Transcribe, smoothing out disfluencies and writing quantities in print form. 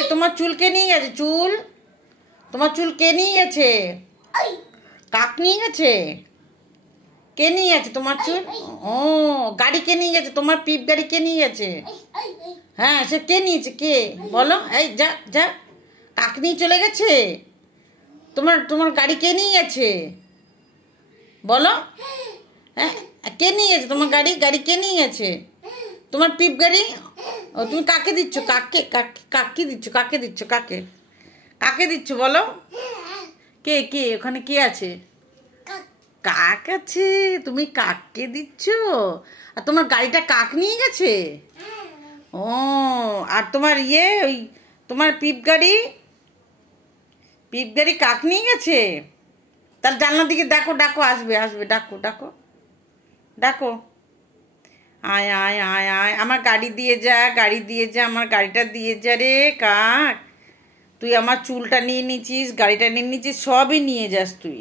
গেছে? তোমার চুল কে নিয়ে গেছে? চুল তোমার চুল কে নিয়ে গেছে? কাক নিয়ে গেছে? কে নিয়ে গেছে তোমার চুল? ও গাড়ি কে নিয়ে গেছে? তোমার পিপ গাড়ি কে নিয়ে গেছে? হ্যাঁ সে কে নিয়েছে? কে বলো? এই যা যা, কাক নিয়ে চলে গেছে? তোমার তোমার গাড়ি কে নিয়ে গেছে বলো? হ্যাঁ কে নিয়ে গেছে তোমার গাড়ি? গাড়ি কে নিয়ে গেছে? তোমার পিপ গাড়ি? ও তুমি কাকে দিচ্ছ? কাকে কাকে কাকে দিচ্ছ? কাকে দিচ্ছ? কাকে কাকে দিচ্ছ বলো? কে কে ওখানে কে আছে? কাক আছে, তুমি কাককে দিচ্ছ? আর তোমার গাড়িটা কাক নিয়ে গেছে? ও আর তোমার ওই তোমার পিপ গাড়ি কাক নিয়ে গেছে? তাহলে জানলার দিকে ডাকো, ডাকো, আসবে আসবে, ডাকো ডাকো ডাকো, আয় আয় আয় আয়, আমার গাড়ি দিয়ে যা, গাড়ি দিয়ে যা, আমার গাড়িটা দিয়ে যা রে কাক। তুই আমার চুলটা নিয়ে নিচ্ছিস, গাড়িটা নিয়ে নিচ্ছিস, সবই নিয়ে যাস তুই।